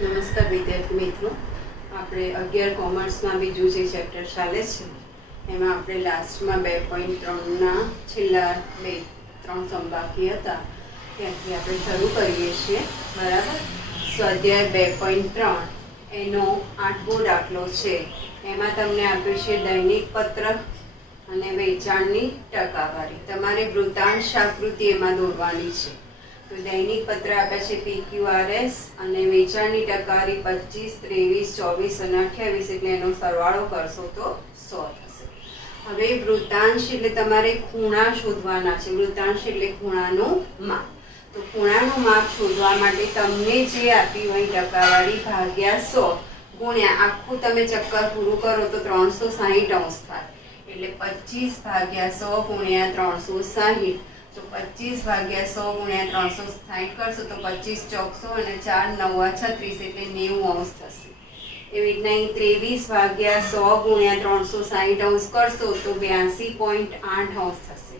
નમસ્કાર વિદ્યાર્થી મિત્રો, આપણે 11 કોમર્સમાં બીજું જે ચેપ્ટર ચાલે છે એમાં આપણે લાસ્ટમાં 2.3ના છેલ્લા 2-3 સમ બાકી હતા ત્યાંથી આપણે શરૂ કરીએ છીએ. બરાબર. સ્વાધ્યાય 2.3 એનો 8મો દાખલો છે. એમાં તમને આપ્યું છે દૈનિક પત્ર અને વેચાણની ટકાવારી. તમારે વૃત્તાંશ આકૃતિ એમાં દોરવાની છે. તો દૈનિક પત્ર આપ્યા છે PQRS અને વેચાણની ટકાવારી 25, 23, 24 અને 28, એટલે એનો સરવાળો કરશો તો 100 થશે. હવે વૃત્તાંશ એટલે તમારે ખૂણા શોધવાના છે. વૃત્તાંશ એટલે ખૂણાનું માપ. તો ખૂણાનું માપ શોધવા માટે તમને જે આપી હોય ટકાવારી ભાગ્યા 100 ગુણ્યા આખું તમે ચક્કર પૂરું કરો તો 360 અંશ થાય. એટલે 25 ભાગ્યા 100 ગુણ્યા 360. તો 25 ભાગ્યા 100 ગુણ્યા 360 કરશો તો 25 ચોકસો અને 4 9 36, એટલે 90 અંશ થશે. એવી રીતના 23 ભાગ્યા 100 ગુણ્યા 360 અંશ કરશો તો 82.8 અંશ થશે.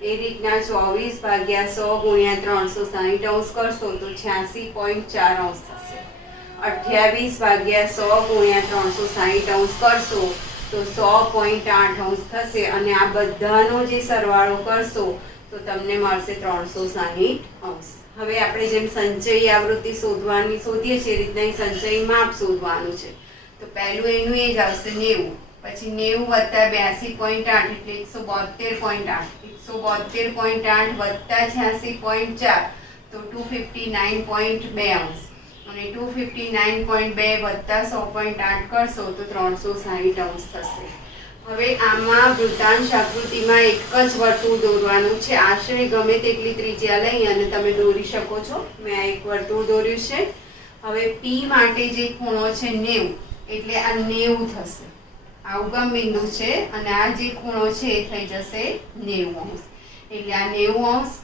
એ રીતના 24 ભાગ્યા 100 ગુણ્યા 360 અંશ કરશો તો 86.4 અંશ થશે. 28 ભાગ્યા 100 ગુણ્યા 360 અંશ કરશો તો 100.8 અંશ થશે. અને આ બધાનો જે સરવાળો કરશો તો તમને મળશે 360 અંશ. હવે આપણે જેમ સંચયી આવૃત્તિ શોધીએ છીએ એ રીતના સંચયી માપ શોધવાનું છે. તો પહેલું એનું એ જ આવશે 90, પછી 90 વત્તા 82.8 એટલે 172.8 વત્તા 86.4 તો 259.2 અંશ. અને 259.2 વત્તા 100.8 કરશો તો 360 અંશ થશે. હવે આમાં વૃત્તાંશ આકૃતિમાં એક જ વર્તુળ દોરવાનું છે. આશરે ગમે તેટલી ત્રિજ્યા લઈ અને તમે દોરી શકો છો. મેં આ એક વર્તુળ દોર્યું છે. હવે P માટે જે ખૂણો છે 90, એટલે આ 90 થશે. આ ઉગમ બિંદુ છે અને આ જે ખૂણો છે એ થઈ જશે 90 અંશ. એટલે આ 90 અંશ.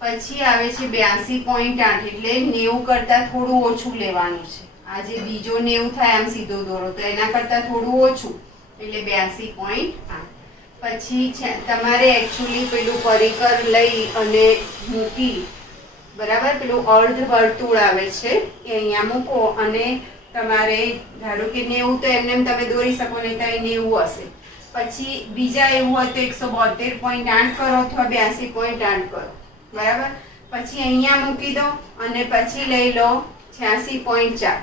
પછી આવે છે 82.8, એટલે 90 કરતાં થોડું ઓછું લેવાનું છે. આ જે બીજો 90 થાય આમ સીધો દોરો તો એના કરતાં થોડું ઓછું, એટલે 82.8. પછી તમારે એકચ્યુઅલી પેલું પરિકર લઈ અને મૂકી, બરાબર, પેલું અર્ધ વર્તુળ આવે છે એ અહીંયા મૂકો અને તમારે ધારો કે 90 તો એમને તમે દોરી શકો, નહીં તો 90 હશે. પછી બીજા એવું હોય તો 172.8 કરો અથવા 82.8 કરો, બરાબર. પછી અહીંયા મૂકી દો અને પછી લઈ લો 86.4.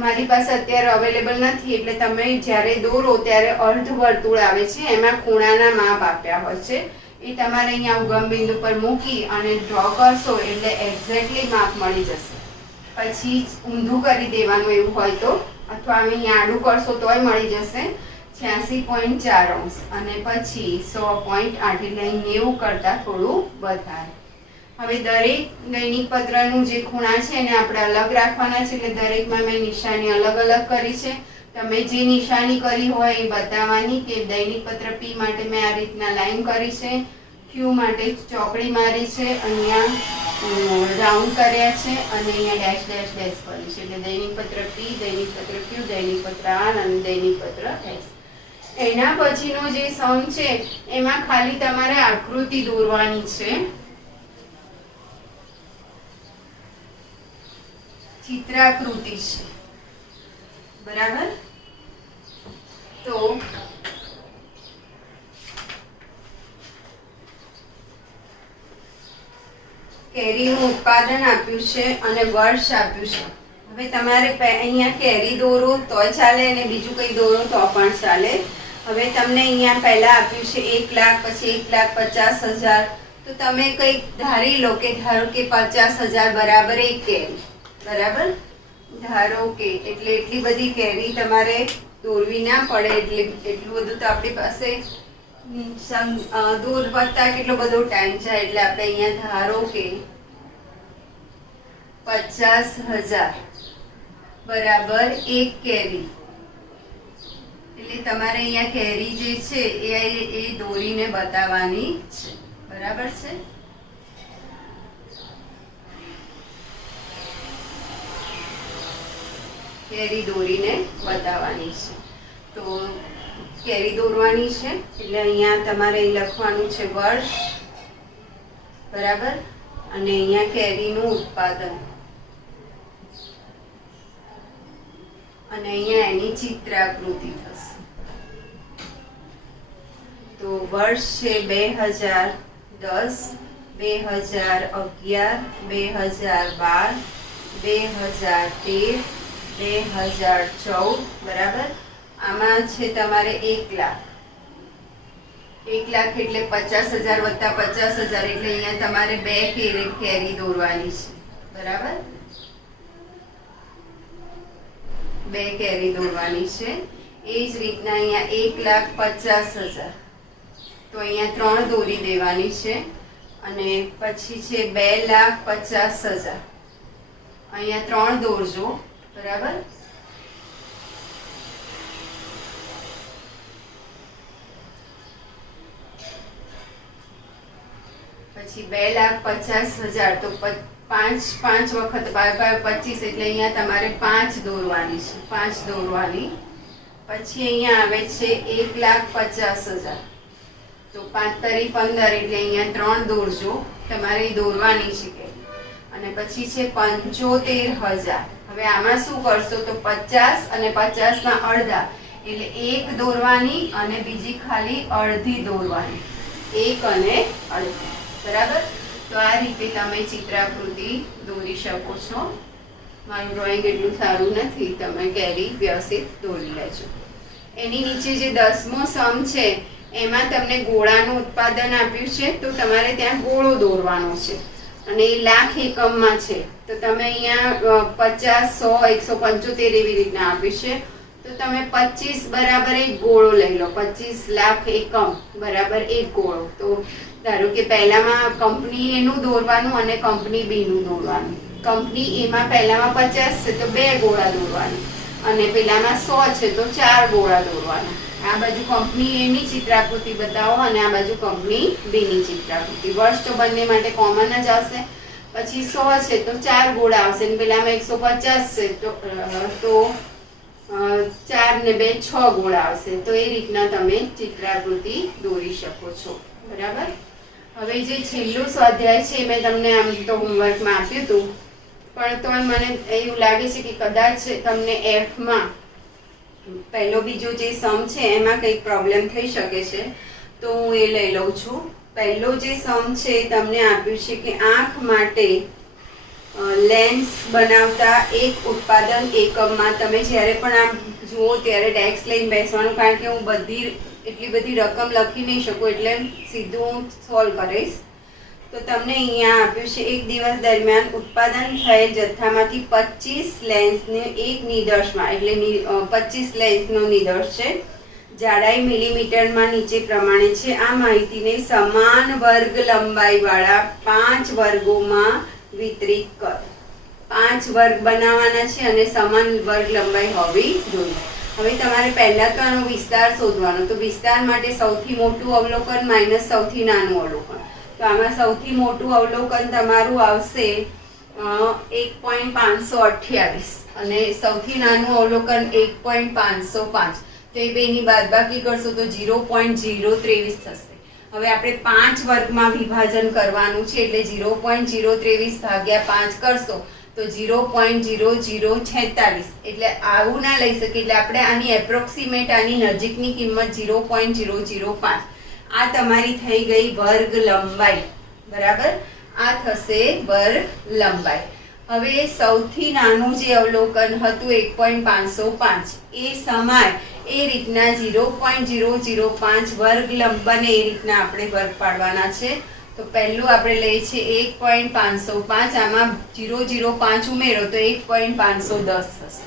મારી પાસે અત્યારે અવેલેબલ નથી, એટલે તમે જ્યારે દોરો ત્યારે અર્ધ વર્તુળ આવે છે, એમાં ખૂણાના માપ આપ્યા હોય છે. એ તમારે અહીંયા ઉગમ બિંદુ પર મૂકી અને ડ્રો કરશો એટલે એક્ઝેક્ટલી માપ મળી જશે. પછી ઊંધું કરી દેવાનું એવું હોય તો, અથવા અહીંયા આડું કરશો તોય મળી જશે 86.4 અંશ. અને પછી 100.8, એટલે 90 કરતાં થોડું વધારે. હવે દરેક દૈનિક પત્રનું જે ખૂણા છે એને આપણે અલગ રાખવાના છે, એટલે દરેકમાં મેં નિશાની અલગ અલગ કરી છે. તમે જે નિશાની કરી હોય એ બતાવવાની. કે દૈનિક પત્ર P માટે મેં આ રીતના લાઈન કરી છે, Q માટે ચોકડી મારી છે, અહીંયા રાઉન્ડ કર્યા છે અને અહીંયા ડેશ ડેશ ડેશ કરી છે. એટલે દૈનિક પત્ર P, દૈનિક પત્ર Q, દૈનિક પત્ર R અને દૈનિક પત્ર S. એના પછીનો જે સમ છે એમાં ખાલી તમારે આકૃતિ દોરવાની છે. ચિત્રાકૃતિ છે, બરાબર. તો કેરીનું ઉત્પાદન આપ્યું છે અને વર્ષ આપ્યું છે. હવે તમારે અહીંયા કેરી દોરો તોય ચાલે અને બીજું કંઈ દોરો તો પણ ચાલે. હવે તમને અહીંયા પહેલા આપ્યું છે 1 લાખ, પછી 1,50,000. તો તમે કંઈક ધારી લો કે ધારો કે 50,000 બરાબર 1 કેરી, બરાબર. ધારો કે એટલે એટલી બધી કેરી તમારે દોરવી ના પડે, એટલે એટલું બધું તો આપણી પાસે દોરતા કેટલો બધો ટાઈમ છે. એટલે આપણે અહીંયા ધારો કે 50,000 બરાબર 1 કેરી. એટલે તમારે અહીંયા કેરી જે છે એ દોરીને બતાવવાની છે, બરાબર છે. કેરી દોરીને બતાવવાની છે. તો કેરી દોરવાની છે એટલે અહીંયા તમારે લખવાનું છે વર્ષ, બરાબર. અને અહીંયા કેરીનું ઉત્પાદન, અને અહીંયા એની ચિત્રાકૃતિ થશે. તો વર્ષ છે 2010, 2011, 2012, 2013, 2014. બરાબર. આમાં છે તમારે 1 લાખ. 1 લાખ એટલે 50,000 વત્તા 50,000 એટલે અહીંયા તમારે 2 કેરી દોરવાની છે. બરાબર. 2 કેરી દોરવાની છે. એ જ રીતના અહીંયા 1,50,000 તો અહીંયા 3 દોરી દેવાની છે. અને પછી છે 2,50,000 અહીંયા 3 દોરજો. બરાબર. પછી 2,50,000 તો 5 વખત 25 એટલે અહીંયા તમારે 5 દોરવાની છે. 5 દોરવાની. પછી અહીંયા આવે છે 1,50,000 તો 5 તરી 15 એટલે અહીંયા 3 દોરજો. તમારે દોરવાની છે. અને પછી છે 75,000. હવે આમાં શું કરશો તો 50 અને 50 ના અડધા એટલે 1 દોરવાની અને બીજી ખાલી અડધી દોરવાની. 1 અને અડધી. બરાબર. તો આ રીતે તમે ચિત્રાકૃતિ દોરી શકો છો. મારું ડ્રોઈંગ એટલું સારું નથી, તમે કેરી વ્યવસ્થિત દોરી લેજો. એની નીચે જે 10મો સમ છે એમાં તમને ગોળાનું ઉત્પાદન આપ્યું છે તો તમારે ત્યાં ગોળો દોરવાનો છે અને એ લાખ એકમમાં છે. તો તમે અહીંયા 50, 100, 175 એવી રીતના આપ્યું છે. તો તમે 25 બરાબર 1 ગોળો લઈ લો. 25 લાખ એકમ બરાબર 1 ગોળો. તો ધારો કે પહેલામાં કંપની એનું દોરવાનું અને કંપની બીનું દોરવાનું. કંપની એમાં પહેલામાં 50 છે તો 2 ગોળા દોરવાના અને પેલામાં 100 છે તો 4 ગોળા દોરવાના. આ બાજુ કંપની એની ચિત્રાકૃતિ બતાવો અને આ બાજુ કંપની બીની ચિત્રાકૃતિ. વર્ષ તો બંને માટે કોમન જ આવશે. પછી 100 છે તો 4 ગોળા આવશે અને પેલામાં 150 છે તો 4 ને 2 6 ગોળા આવશે. તો એ રીતના તમે ચિત્રાકૃતિ દોરી શકો છો. બરાબર. હવે જે છેલ્લું સ્વાધ્યાય છે મેં તમને આમ તો હોમવર્કમાં આપ્યું હતું પણ તો મને એવું લાગે છે કે કદાચ તમને Fમાં પહેલો બીજો જે સમ છે એમાં કંઈક પ્રોબ્લેમ થઈ શકે છે તો હું એ લઈ લઉં છું. પહેલો જે સમ છે તમને આપ્યું છે કે આંખ માટે લેન્સ બનાવતા એક ઉત્પાદન એકમમાં તમે જ્યારે પણ આમ જુઓ ત્યારે ડેસ્ક લઈને બેસવાનું, કારણ કે હું એટલી બધી રકમ લખી નહીં શકું એટલે સીધું હું સોલ્વ કરીશ. તો તમને અહીંયા આપ્યું છે એક દિવસ દરમિયાન ઉત્પાદન થયેલ જથ્થામાંથી 25 લેન્સને એક નિદર્શમાં એટલે 25 લેન્સનો નિદર્શ છે. જાડાઈ મિલીમીટરમાં નીચે પ્રમાણે છે. આ માહિતીને સમાન વર્ગ લંબાઈવાળા 5 વર્ગોમાં વિતરિત કરો. 5 વર્ગ બનાવવાના છે અને સમાન વર્ગ લંબાઈ હોવી જોઈએ. હવે તમારે પહેલા તો આનો વિસ્તાર શોધવાનો. તો વિસ્તાર માટે સૌથી મોટું અવલોકન માઇનસ સૌથી નાનું અવલોકન. તો આમાં સૌથી મોટું અવલોકન તમારું આવશે 1.528 અને સૌથી નાનું અવલોકન 1.505. તો એ બેની બાદબાકી કરશો તો 0.023 થશે. હવે આપણે 5 વર્ગમાં વિભાજન કરવાનું છે એટલે 0.023 ભાગ્યા 5 કરશો તો 0.0046. એટલે આવું ના લઈ શકે એટલે આપણે આની એપ્રોક્સિમેટ આની નજીકની કિંમત 0.005. આ તમારી થઈ ગઈ વર્ગ લંબાઈ. બરાબર. આ થશે વર્ગ લંબાઈ. હવે સૌથી નાનું જે અવલોકન હતું 1.505 એ સમાય એ રીતના 0.005 વર્ગ લંબાને એ રીતના આપણે વર્ગ પાડવાના છે. તો પહેલું આપણે લઈએ છીએ 1.505. આમાં 0.05 ઉમેરો તો 1.510 થશે.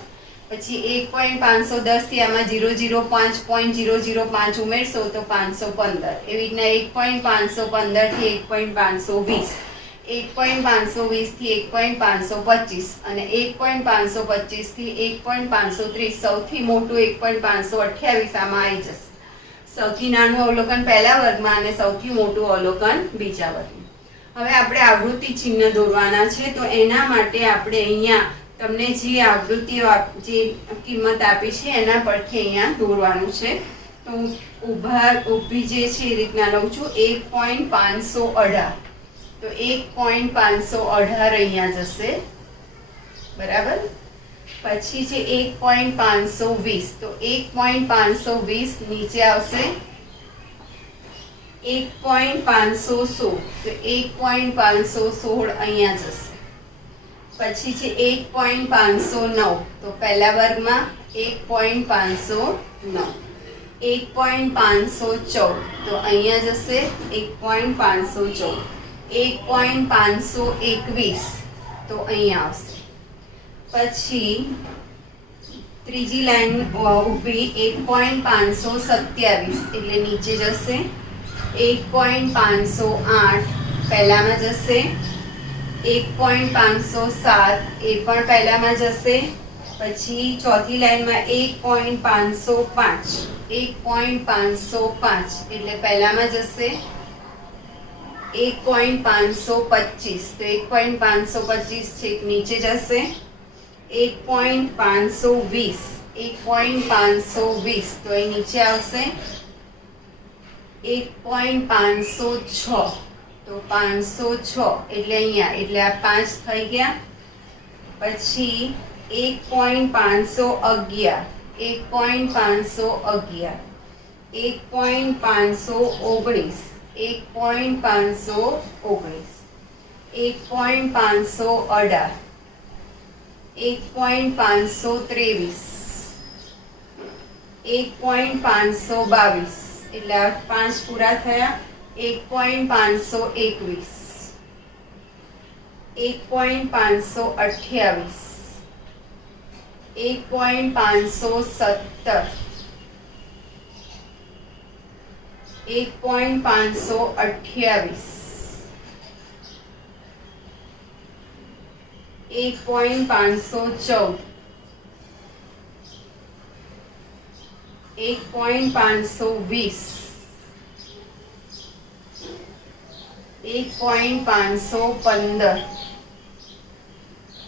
પછી 1.510 થી આમાં 0.005 ઉમેરશો તો 515. એવી રીતના 1.515 થી 1.520, 1.520 થી 1.525 અને 1.525 થી 1.530. સૌથી મોટું 1.528 આમાં આવી જશે. સૌથી નાનું અવલોકન પહેલા વર્ગમાં અને સૌથી મોટું અવલોકન બીજા વર્ગમાં. હવે આપણે આવૃત્તિ ચિહ્ન દોરવાના છે. તો એના માટે આપણે અહીંયા તમને જે આવૃત્તિઓ જે કિંમત આપી છે એના પરથી અહીંયા દોરવાનું છે. તો ઊભી જે છે એ રીતના લઉં છું 1.518. તો 1.518 અહીંયા જશે. બરાબર. પછી છે 1.520, તો 1.520 નીચે આવશે 1.516, તો 1.516 અહીંયા જશે. પછી છે 1.509, તો પહેલા વર્ગમાં 1.509. 1.514, તો અહીંયા જશે 1.514. 1.521, તો અહીંયા આવશે. પછી ત્રીજી લાઈન ઊભી 1.527, એટલે નીચે જશે. 1.508 પહેલામાં જશે. 1.507 એ પણ પહેલામાં જશે. પછી ચોથી લાઈનમાં 1.505, 1.505 એટલે પહેલામાં જશે. 1.525, તો 1.525 છેક નીચે જશે. 1.520, 1.520 તો એ નીચે આવશે. 1.506, તો 506 એટલે અહીંયા, એટલે આ 5 થઈ ગયા. પછી 1.511, 1.511, 1.519, 1.519, 1.518, 1.523, 1.522 એટલે આ 5 પૂરા થયા. 1.521, 1.528, 1.517, 1.528, 1.514, 1.520, 1.515.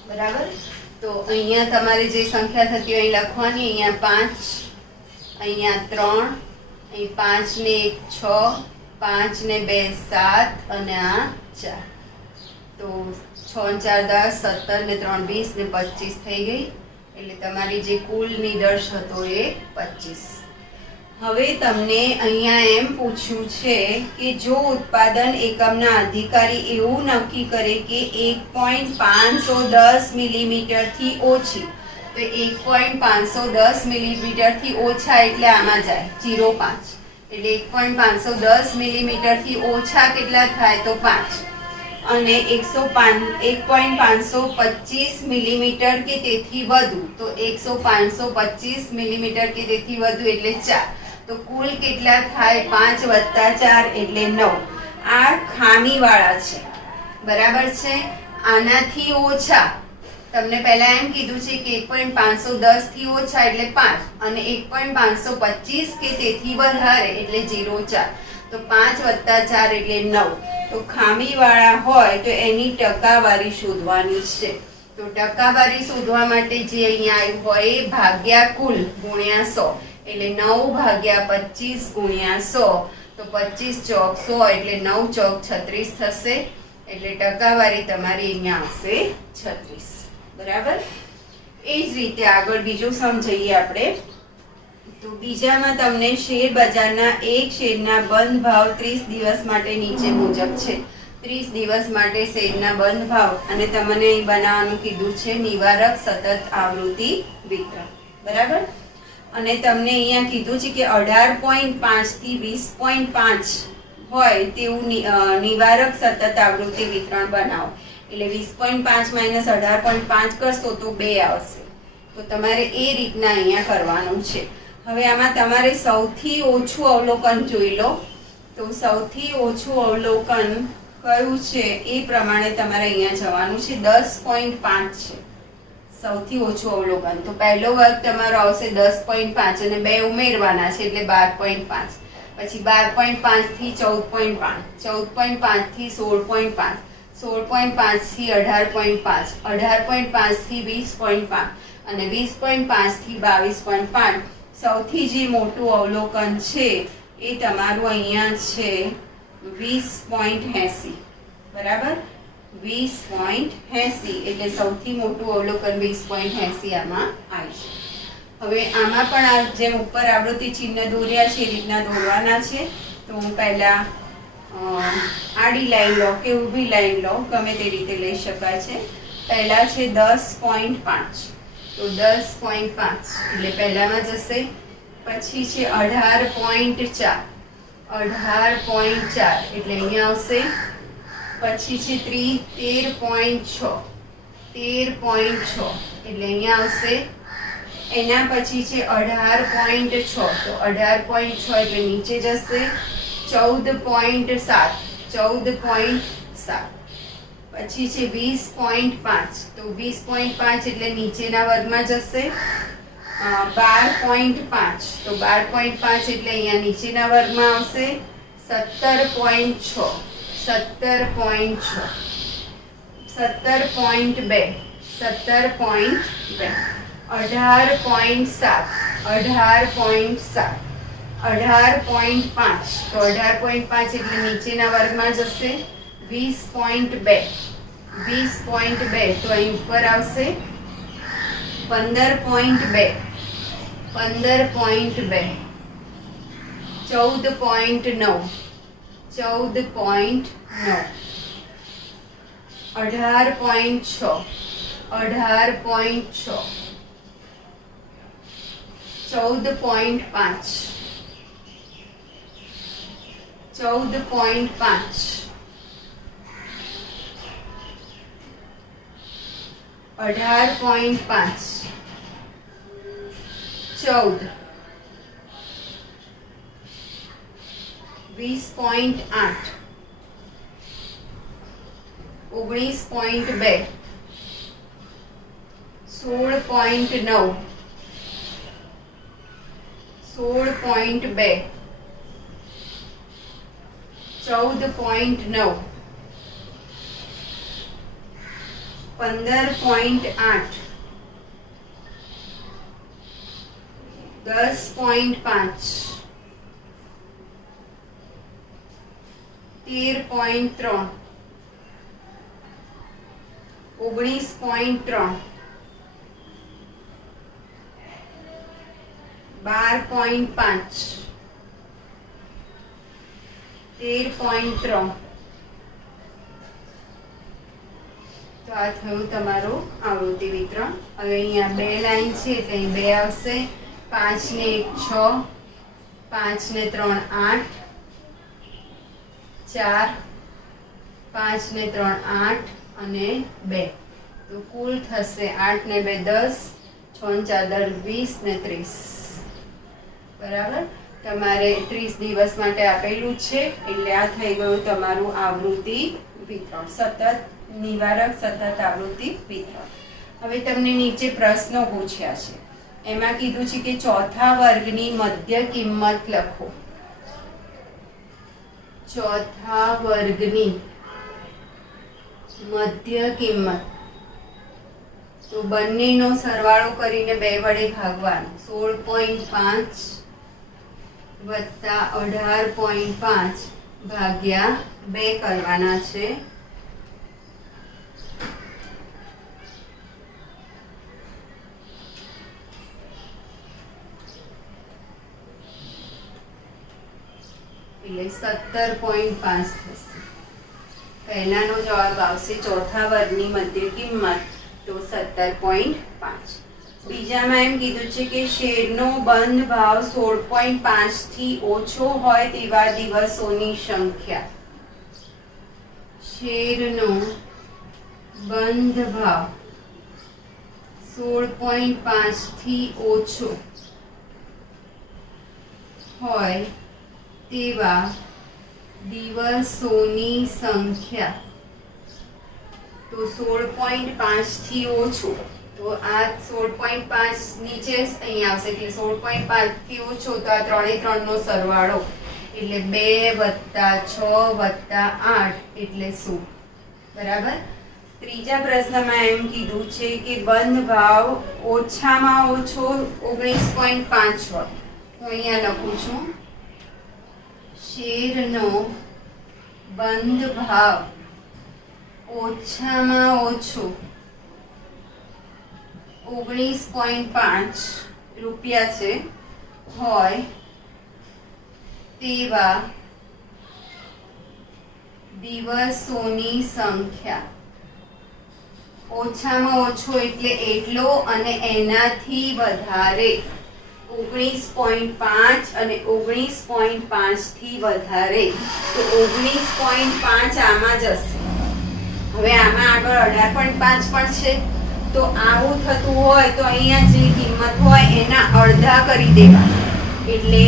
બરાબર. તો અહીંયા તમારે જે સંખ્યા થતી હોય અહીં લખવાની. અહીંયા 5, અહીંયા 3, અહીં 5 ને 1 6, 5 ને 2 7 અને આ 4. તો 6 4 10, 17 ને 3 20 ને 25 થઈ ગઈ. એટલે તમારી જે કુલ નિદર્શ હતો એ 25. હવે તમને અહીંયા એમ પૂછ્યું છે કે જો ઉત્પાદન એકમના અધિકારી એવું નક્કી કરે કે 1.510 મિલીમીટરથી ઓછી, તો 1.510 મિલીમીટરથી ઓછા એટલે આમાં જાય 0.5. એટલે 1.510 મિલીમીટરથી ઓછા કેટલા થાય તો 5. અને 1.525 મિલીમીટર કે તેથી વધુ, તો 125 મિલીમીટર કે તેથી વધુ એટલે 4. તો કુલ કેટલા થાય 5 + 4 એટલે 9. આ ખામીવાળા છે. બરાબર છે. આનાથી ઓછા તમને પહેલા એમ કીધું છે કે 1.510 થી ઓછા એટલે 5 અને 1.525 કે તેથી વધારે એટલે 0.4. તો 5 + 4 એટલે 9. તો ખામીવાળા હોય તો એની ટકાવારી શોધવાની છે. તો ટકાવારી શોધવા માટે જે અહીંયા આવ્યું હોય એ ભાગ્યા કુલ ગુણ્યા 100, એટલે 9 ભાગ્યા 25 ગુણ્યા 100. તો 25 ચોક 100 એટલે 9 ચોક 36 થશે. એટલે ટકાવારી તમારી અહીંયા આવશે 36. બરાબર. એ જ રીતે આગળ બીજું સમજીએ આપણે. તો બીજામાં તમને શેર બજારના એક શેરના બંધ ભાવ 30 દિવસ માટે નીચે મુજબ છે. 30 દિવસ માટે શેરના બંધ ભાવ અને તમને અહીં બનાવવાનું કીધું છે નિવારક સતત આવૃત્તિ વિતરણ. બરાબર. અને તમને અહીંયા કીધું છે કે 18.5 થી 20.5 હોય તેવું નિવારક સતત આવૃત્તિ વિતરણ બનાવો. એટલે 20.5 - 18.5 કરશો તો 2 આવશે. તો તમારે એ રીતના અહીંયા કરવાનું છે. હવે આમાં તમારે સૌથી ઓછું અવલોકન જોઈ લો. તો સૌથી ઓછું અવલોકન કયું છે એ પ્રમાણે તમારે અહીંયા જવાનું છે. 10.5 છે સૌથી ઓછું અવલોકન. તો પહેલો વર્ગ તમારો આવશે 10.5 અને 2 ઉમેરવાના છે એટલે 12.5. પછી 12.5 થી 14.5, 14.5 થી 16.5, 16.5 થી 18.5, 18.5 થી 20.5 અને 20.5 થી 22.5. સૌથી જે મોટું અવલોકન છે એ તમારું અહીંયા છે 20.80. બરાબર. 20.80 એટલે સૌથી મોટું અવલોકન 20.80 આમાં આવી છે. હવે આમાં પણ આ જેમ ઉપર આવૃત્તિ ચિહ્ન દોર્યા છે એ રીતના દોરવાના છે. તો હું પહેલા આડી લાઈન લો કે ઊભી લાઈન લો, ગમે તે રીતે લઈ શકાય છે. પહેલા છે 10.5, તો 10.5 એટલે પહેલામાં જશે. પછી છે 18.4, 18.4 એટલે અહીંયા આવશે. પછી છે 13.6, 13.6 એટલે અહીંયા આવશે. એના પછી છે 18.6, તો 18.6 એટલે નીચે જશે. 14.7, 14.7 પછી છે 20.5, તો 20.5 એટલે નીચેના વર્ગમાં જશે. 12.5, તો 12.5 એટલે અહીંયા નીચેના વર્ગમાં આવશે. 17.6, 17.6 17.2, 17.2 18.7, 18.7 18.5, તો 18.5 એટલે નીચેના વર્ગમાં જશે. 20.2, 20.2 તો અહીં ઉપર આવશે. 15.2, 15.2 14.9, 14.9 18.6, 18.6 14.5, 14.5 18.5 14 20.8 19.2 16.9 16.2 14.9 15.8 10.5 13.3 19.3 12.5 13.3 તો આ થયું તમારું આવૃત્તિ વિતરણ. હવે અહીંયા બે લાઈન છે એટલે અહીં બે આવશે. 5 ને 1 6, 5 ને 3 8, 4 5 ને 3 8 અને 2, તો કુલ થશે 8 ને 2 10, 6 ને 4 20 ને 30. બરાબર. તમારે 30 દિવસ માટે આપેલું છે એટલે આ થઈ ગયું તમારું આવૃત્તિ વિતરણ, સતત નિવારક સતત આવૃત્તિ વિતરણ. હવે તમને નીચે પ્રશ્નો પૂછ્યા છે. એમાં કીધું છે કે ચોથા વર્ગની મધ્ય કિંમત લખો. ચોથા વર્ગની મધ્ય કિંમત, તો બંનેનો સરવાળો કરીને 2 વડે ભાગવાનું. 16.5 વત્તા 18.5 ભાગ્યા 2 કરવાના છે. એટલે 17.5 થશે. પહેલાનો જવાબ આવશે ચોથા વર્ગની મધ્ય કિંમત, તો 17.5. બીજામાં એમ કીધું છે કે શેરનો બંધ ભાવ 16.5 થી ઓછો હોય તેવા દિવસોની સંખ્યા. શેરનો બંધ ભાવ 16.5 થી ઓછો હોય તેવા દિવસોની સંખ્યા. તો 16.5 થી ઓછું, તો આ 16.5 નીચે અહીં આવશે એટલે 16.5 થી ઓછો, તો આ 3 એ 3 નો સરવાળો એટલે 2 વત્તા 6 વત્તા 8 એટલે 16. બરાબર. ત્રીજા પ્રશ્નમાં એમ કીધું છે કે બંધ ભાવ ઓછામાં ઓછો 19.5 હોય. હું અહીંયા લખું છું શેરનો બંધ ભાવ ઓછામાં ઓછું 19.5 રૂપિયા છે હોય તેવા દિવસોની સંખ્યા. ઓછામાં ઓછો એટલે એટલો અને એનાથી વધારે 19.5 અને 19.5 થી વધારે તો 19.5 આમાં જશે. હવે આમાં આગળ 18.5 પણ છે તો આવું થતું હોય તો અહીંયા જે કિંમત હોય એના અડધા કરી દેવા એટલે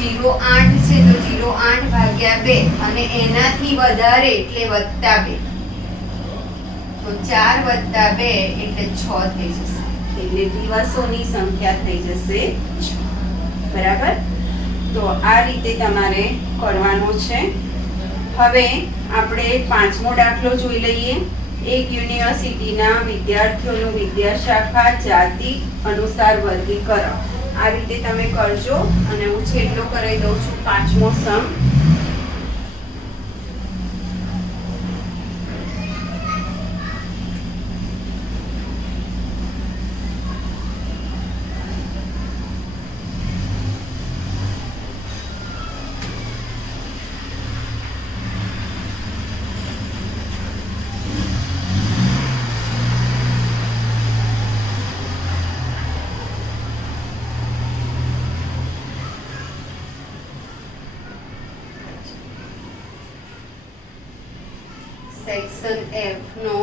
0.8 છે તો 0.8 ભાગ્યા 2 અને એનાથી વધારે એટલે વત્તા 2 તો 4 વત્તા 2 એટલે 6 થઈ જશે. એટલે દિવસોની સંખ્યા થઈ જશે 6. બરાબર. તો આ રીતે તમારે કરવાનું છે. હવે આપણે પાંચમો દાખલો જોઈ લઈએ. એક યુનિવર્સિટીના વિદ્યાર્થીઓનું વિદ્યાશાખા જાતિ અનુસાર વર્ગીકરણ. આ રીતે તમે કરજો અને હું છેલ્લો કરાવી દઉં છું પાંચમો સમ. સેક્શન F નો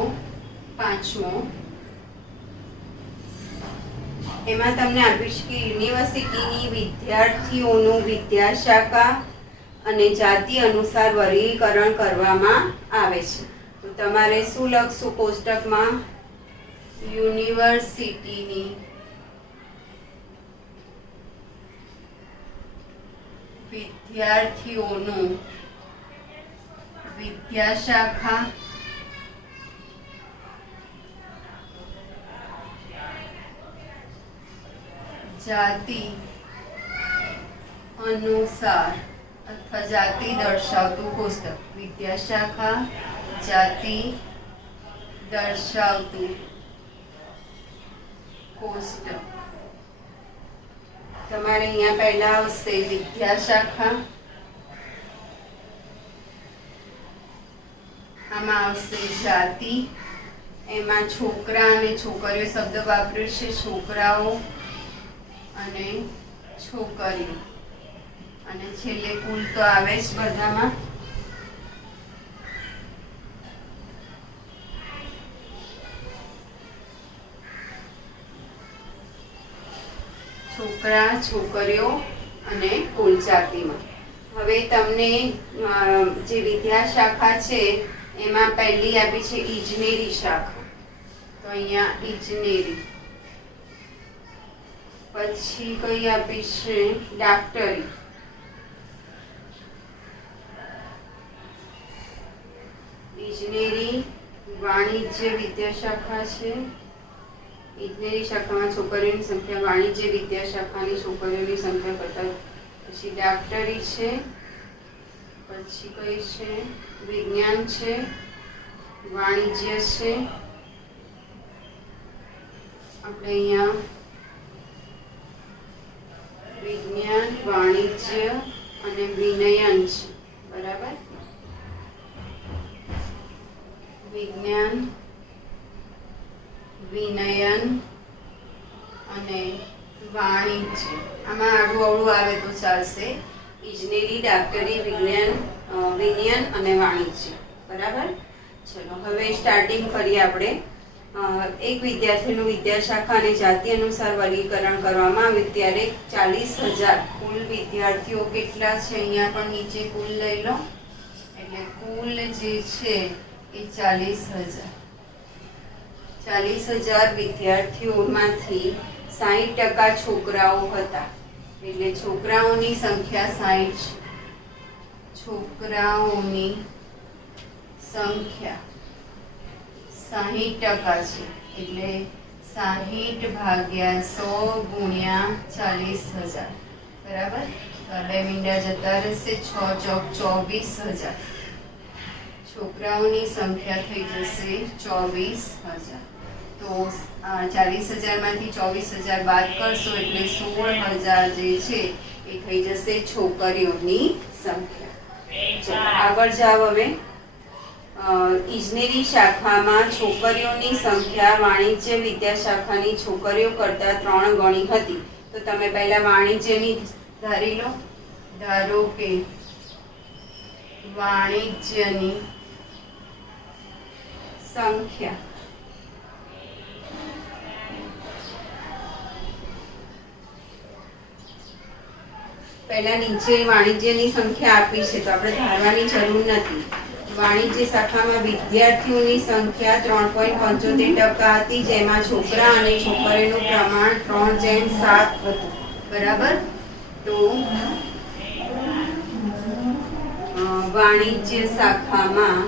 પાંચમો. એમાં તમને આપ્યું છે કે યુનિવર્સિટીની વિદ્યાર્થીઓનું વિદ્યાશાખા અને જાતિ અનુસાર વર્ગીકરણ કરવામાં આવે છે. તો તમારે શું લખશું કોષ્ટકમાં? યુનિવર્સિટીની વિદ્યાર્થીઓનું વિદ્યાશાખા જાતિ અનુસાર અથવા જાતિ દર્શાવતું કોષ્ટક. વિદ્યાશાખા જાતિ દર્શાવતું કોષ્ટક. તમારે અહીંયા પહેલા આવશે વિદ્યાશાખા, આમાં આવશે જાતિ, એમાં છોકરા અને છોકરીઓ શબ્દ વાપર્યો છે, છોકરાઓ અને છોકરીઓ, અને છેલ્લે કુલ તો આવે જ બધામાં. છોકરા, છોકરીઓ અને કુલ જાતિમાં. હવે તમને જે વિદ્યાશાખા છે એમાં પહેલી આપી છે ઇજનેરી શાખા, તો અહીંયા ઇજનેરી. પછી કઈ આપી છે? ડાક્ટરી. ઇજનેરી વાણિજ્ય વિદ્યાશાખા છે. ઇજનેરી શાખામાં છોકરીઓની સંખ્યા વાણિજ્ય વિદ્યાશાખાની છોકરીઓની સંખ્યા કરતા. પછી ડાક્ટરી છે, પછી કઈ છે? વિજ્ઞાન છે, વાણિજ્ય છે, આપણે અહીંયા વિજ્ઞાન, વાણિજ્ય અને વિનયન છે. બરાબર. વિજ્ઞાન, વિનયન અને વાણિજ્ય. આમાં આડું અવળું આવે તો ચાલશે. ઇજનેરી, ડાક્ટરી, વિજ્ઞાન, વિનયન અને વાણિજ્ય. બરાબર. ચલો હવે સ્ટાર્ટિંગ કરીએ આપણે. એક વિદ્યાર્થીનું વિદ્યાશાખા અને જાતિ અનુસાર વર્ગીકરણ કરવામાં આવ્યું ત્યારે 40,000 કુલ વિદ્યાર્થીઓ કેટલા છે? અહીંયા પણ નીચે કુલ લઈ લો એટલે કુલ જે છે એ 40,000. 40,000 વિદ્યાર્થીઓમાંથી 60% છોકરાઓ હતા એટલે છોકરાઓની સંખ્યા 60 છે. છોકરાઓની સંખ્યા 60% છે એટલે 60 ભાગ્યા 100 ગુણ્યા 40,000. બરાબર. તો 2 મીંડા જતા રહેશે. 6 ચોક 24,000. છોકરાઓની સંખ્યા થઈ જશે 24,000. તો 40,000 માંથી 24,000 બાદ કરશો એટલે 16,000 જે છે એ થઈ જશે છોકરીઓની સંખ્યા. આગળ જાવ હવે. ઇજનેરી શાખામાં છોકરીઓની સંખ્યા વાણિજ્ય વિદ્યા શાખાની છોકરીઓ કરતાં 3 ગણી હતી. તો તમે પહેલા વાણિજ્યની ધારી લો. ધારો કે વાણિજ્યની સંખ્યા પહેલા નીચે વાણિજ્યની સંખ્યા આપી છે તો આપણે ધારવાની જરૂર નથી. વાણિજ્ય શાખામાં વિદ્યાર્થીઓની સંખ્યા 3.75% હતી, જેમાં છોકરા અને છોકરીનું પ્રમાણ 3:7 હતું. બરાબર. તો વાણિજ્ય શાખામાં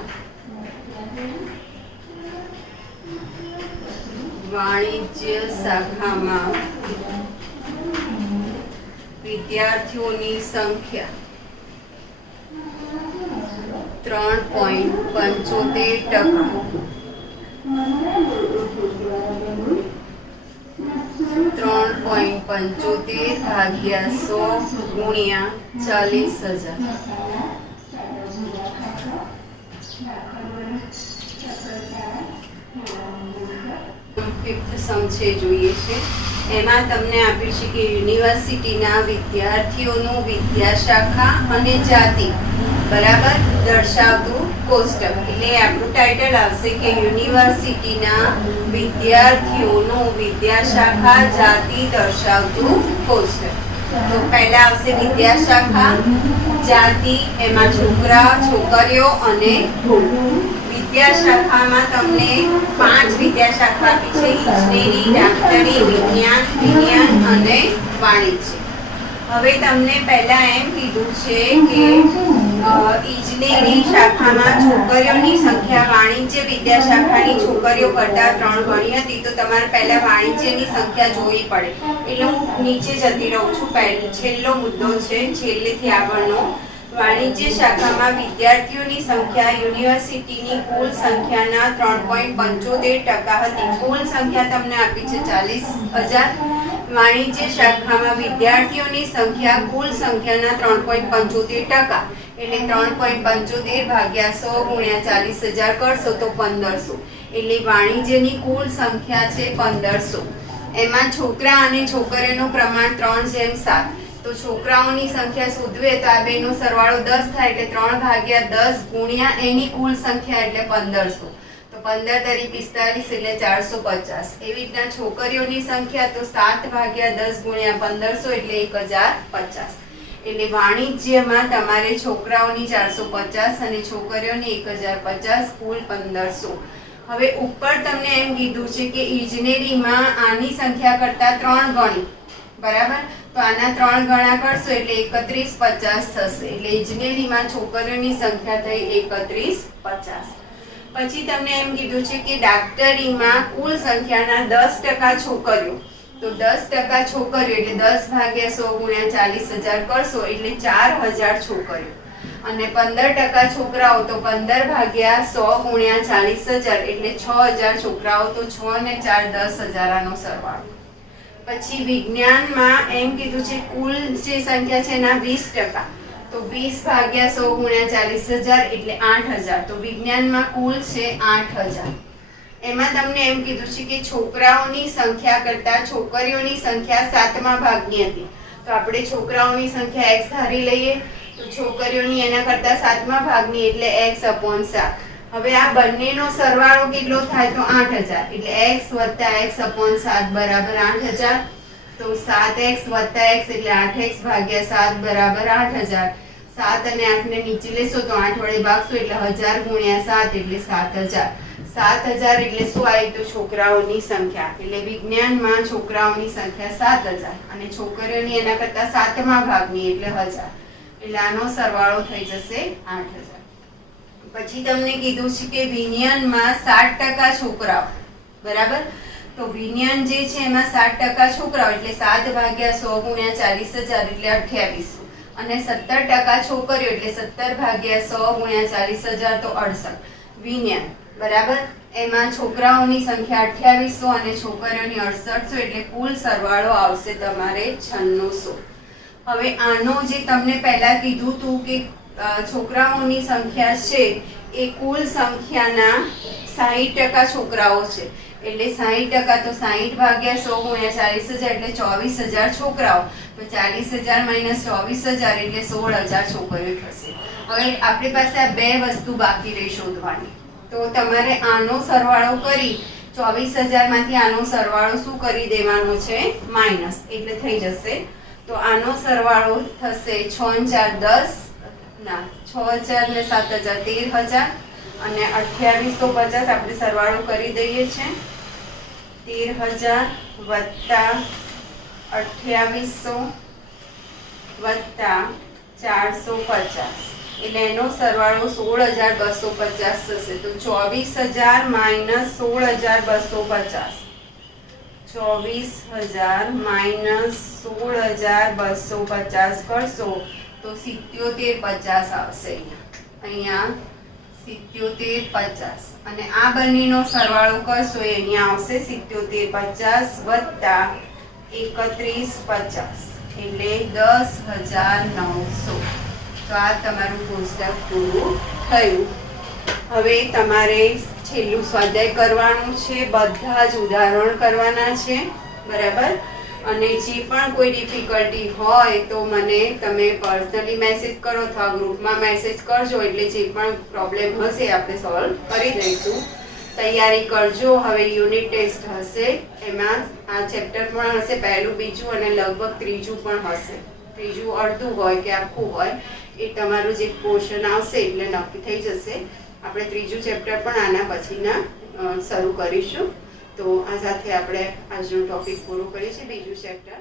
વિદ્યાર્થીઓની સંખ્યા 3.75%. 3.75 ભાગ્યા 100 ગુણ્યા 40,000. ફિફ્થ સમ છે જોઈએ છે. એમાં તમને આપ્યું છે કે યુનિવર્સિટીના વિદ્યાર્થીઓનું વિદ્યા શાખા અને જાતિ બરાબર દર્શાવતું કોષ્ટક. એટલે આપણું ટાઇટલ આવશે કે યુનિવર્સિટીના વિદ્યાર્થીઓનું વિદ્યા શાખા જાતિ દર્શાવતું કોષ્ટક. તો પહેલા આવશે વિદ્યા શાખા, જાતિ, એમાં છોકરા છોકરીઓ અને કુલ. વિદ્યા શાખામાં તમને 5 વિદ્યા શાખા આપી છે: ઇજનેરી, ડાક્ટરી, વિજ્ઞાન અને વાણિજ્ય. હવે તમને પહેલા એમ કીધું છે કે ઇજનેરી શાખામાં છોકરીઓની સંખ્યા વાણિજ્ય વિદ્યા શાખાની છોકરીઓ કરતા 3 ગણી હતી. તો તમારે પહેલા વાણિજ્યની સંખ્યા જોવી પડે. એટલે હું નીચે જતી રહું છું. છેલ્લો મુદ્દો છે, છેલ્લેથી આગળનો. વાણિજ્ય શાખામાં વિદ્યાર્થીઓની સંખ્યા યુનિવર્સિટીની કુલ સંખ્યાના 3.75% હતી. કુલ સંખ્યા તમને આપી છે 40,000. વાણિજ્ય શાખામાં વિદ્યાર્થીઓની સંખ્યા કુલ સંખ્યાના 3.75%. એટલે 3.75 ભાગ્યા 100 ગુણ્યા 40,000 કરશો તો 1,500. એટલે વાણિજ્યની કુલ સંખ્યા છે 1,500. એમાં છોકરા અને છોકરીઓનું પ્રમાણ 3:7. તો છોકરાઓની સંખ્યા શોધવે તો આ બેનો સરવાળો 10 થાય એટલે 3/10 ગુણ્યા એની કુલ સંખ્યા એટલે 1,500. તો 15 તરી 45 એટલે 450. એવી રીતના છોકરીઓની સંખ્યા તો 7/10 ગુણ્યા 1,500 એટલે 1,050. એટલે વાણિજ્યમાં તમારે છોકરાઓની 450 અને છોકરીઓની 1,050, કુલ 1,500. હવે ઉપર તમને એમ કીધું છે કે ઇજનેરીમાં આની સંખ્યા કરતા 3 ગણી. બરાબર. તો આના 3 ગણા કરશો એટલે 3150 થશે. એટલે ઇજનેરીમાં છોકરીઓની સંખ્યા થઈ 3150. પછી તમને એમ કીધું છે કે ડાક્ટરીમાં કુલ સંખ્યાના 10% છોકરીઓ. તો 10% છોકરીઓ એટલે 10/100 ગુણ્યા 40,000 કરશો એટલે 4,000 છોકરીઓ. અને 15% છોકરાઓ તો 15/100 ગુણ્યા 40,000 એટલે 6,000 છોકરાઓ. તો 6 ને 4 10,000 આનો સરવાળો. પછી વિજ્ઞાનમાં એમ કીધું છે કુલ જે સંખ્યા છે એના 20%. તો 20/100 ગુણ્યા 40,000 એટલે 8,000. તો વિજ્ઞાનમાં કુલ છે 8,000. એમાં તમને એમ કીધું છે કે છોકરાઓની સંખ્યા કરતા છોકરીઓની સંખ્યા 7મા ભાગની હતી. તો આપણે છોકરાઓની સંખ્યા x ધારી લઈએ. તો છોકરીઓની એના કરતા 7મા ભાગની એટલે x/7. હવે આ બંનેનો સરવાળો કેટલો થાય તો 8,000. એટલે x + x/7 બરાબર 8,000. તો 7x + x એટલે 8x ભાગ્યા 7 બરાબર 8,000. 7 અને 8 ને નીચે લેશો તો 8 વડે ભાગશો એટલે 1000 ગુણ્યા 7 એટલે 7,000. 7,000 એટલે શું આવી તો છોકરાઓની સંખ્યા. એટલે વિજ્ઞાનમાં છોકરાઓની સંખ્યા 7,000 અને છોકરીઓની એના કરતા 7મા ભાગની એટલે 1,000. એટલે આનો સરવાળો થઈ જશે 8,000. પછી તમને કીધું છે કે વિજ્ઞાનમાં 60% છોકરાઓ. બરાબર. તો વિજ્ઞાન જે છે એમાં 60% છોકરાઓ એટલે 7/100 ગુણ્યા 40,000 એટલે 2800. અને 17% છોકરીઓ એટલે 17 ભાગ્યા 100 ગુણ્યા 40,000 તો 68 વિજ્ઞાન બરાબર. એમાં છોકરાઓની સંખ્યા 2800 અને છોકરીઓની 6800 એટલે કુલ સરવાળો આવશે તમારે 9600. હવે આનો જે તમને પહેલા કીધું હતું કે છોકરાઓની સંખ્યા છે એ કુલ સંખ્યાના 60% છોકરાઓ છે એટલે 60% તો 60 ભાગ્યા 100 ગુણ્યા 40,000 એટલે 24,000 છોકરાઓ. તો 40,000 માઇનસ 24,000 એટલે 16,000 છોકરીઓ થશે. હવે આપણી પાસે આ બે વસ્તુ બાકી રહી શોધવાની. તો તમારે આનો સરવાળો કરી 24,000 માંથી આનો સરવાળો શું કરી દેવાનો છે? માઇનસ. એટલે થઈ જશે. તો આનો સરવાળો થશે 6 4 10 ના 6,000 ને 7,000 13,000 અને 2850 આપણે સરવાળો કરી દઈએ છીએ. 13,000 વત્તા 2800 વત્તા 450 એટલે એનો સરવાળો 16,250 થશે. તો 24,000 માઇનસ 16,250 24,000 માઇનસ 16,250 કરશો તો 7750 આવશે. અહીંયા 7750 અને આ બંનેનો સરવાળો કરશો એ અહીંયા આવશે 7750 વત્તા 3150 એટલે 10,900. તો આ તમારું કોષ્ટક પૂરું થયું. હવે તમારે છેલ્લું સ્વાધ્યાય કરવાનું છે. બધા જ ઉદાહરણ કરવાના છે બરાબર. અને જે પણ કોઈ ડિફિકલ્ટી હોય તો મને તમે પર્સનલી મેસેજ કરો અથવા ગ્રુપમાં મેસેજ કરજો એટલે જે પણ પ્રોબ્લેમ હશે આપણે સોલ્વ કરી દઈશું. તૈયારી કરજો. હવે યુનિટ ટેસ્ટ હશે એમાં આ ચેપ્ટર પણ હશે પહેલું બીજું અને લગભગ ત્રીજું પણ હશે. ત્રીજું અડધું હોય કે આખું હોય એ તમારું જે પોર્શન આવશે એટલે નક્કી થઈ જશે. આપણે ત્રીજું ચેપ્ટર પણ આના પછીના શરૂ કરીશું. તો આ સાથે આપણે આજનો ટોપિક પૂરો કરીએ છીએ. બીજું ચેપ્ટર